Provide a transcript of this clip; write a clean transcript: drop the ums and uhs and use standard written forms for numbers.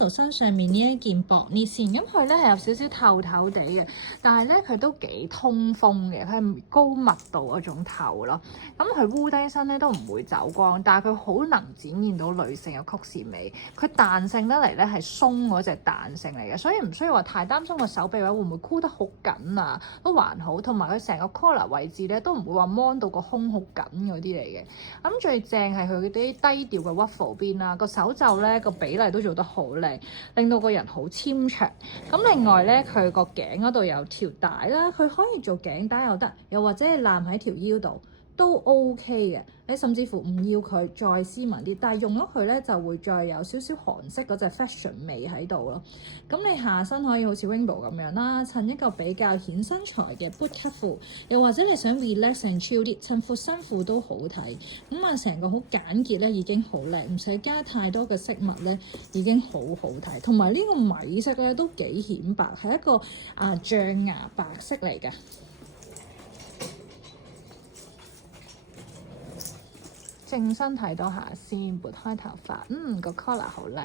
model 身上面呢一件薄呢先，咁佢咧係有少少透透地嘅，但係咧佢都幾通風嘅，佢係高密度嗰種透咯。咁佢烏低身咧都唔會走光，但係佢好能展現到女性嘅曲線美。佢彈性得嚟咧係鬆嗰隻彈性嚟嘅，所以唔需要話太擔心個手臂位會唔會箍得好緊啊，都還好。同埋佢成個 collar 位置咧都唔會話 mon 到個胸好緊嗰啲嚟嘅。咁最正係佢啲低調嘅 waffle 邊啦，個手袖咧個比例都做得好靚，令到個人好纖長。咁另外咧，佢個頸嗰度有條帶啦，佢可以做頸帶又得，又或者係攬喺條腰度都 OK 嘅。你甚至乎唔要佢再斯文啲，但係用咗佢咧就會再有少少韓式嗰隻 fashion 味喺度咯。咁你下身可以好似 Rainbow 咁樣啦，襯一個比較顯身材嘅 boot cut 褲，又或者你想 relax and chill 啲，襯闊身褲都好睇。咁啊，成個好簡潔咧已經好靚，唔使加太多嘅飾物咧，已經好好睇。同埋呢個米色咧都幾顯白，係一個象牙白色嚟嘅。正身睇多下先，撥開頭髮，個 collar 好靚。